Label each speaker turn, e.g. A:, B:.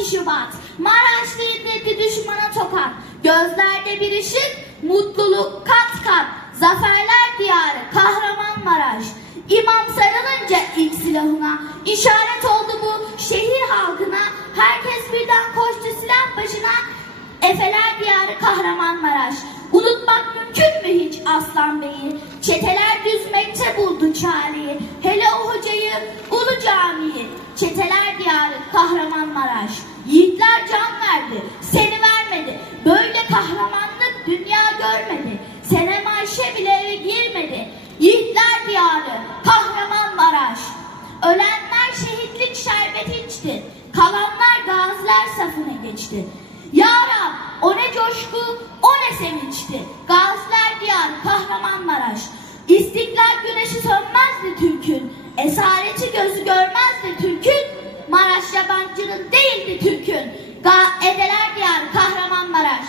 A: 12 Şubat. Maraşlı iddeti düşmana tokat. Gözlerde bir ışık, mutluluk kat kat. Zaferler diyarı, Kahramanmaraş. İmam sarılınca ilk silahına, işaret oldu bu şehir halkına. Herkes birden koştu silah başına. Efeler diyarı Kahramanmaraş. Unutmak mümkün mü hiç Aslan Bey'i? Çeteler düzmekte buldu çareyi. Hele o hocayı, Ulu Cami'yi. Çeteler Kahramanmaraş. Yiğitler can verdi, seni vermedi. Böyle kahramanlık dünya görmedi. Senem Ayşe bile eve girmedi. Yiğitler diyarı Kahramanmaraş. Ölenler şehitlik şerbeti içti. Kalanlar gaziler safına geçti. Ya Rab o ne coşku o ne sevinçti. Gaziler diyarı Kahramanmaraş. İstiklal güneşi sönmezdi Türk'ün. Esareti Kazakçının değildi Türk'ün. Ga Edeler diyar Kahramanmaraş.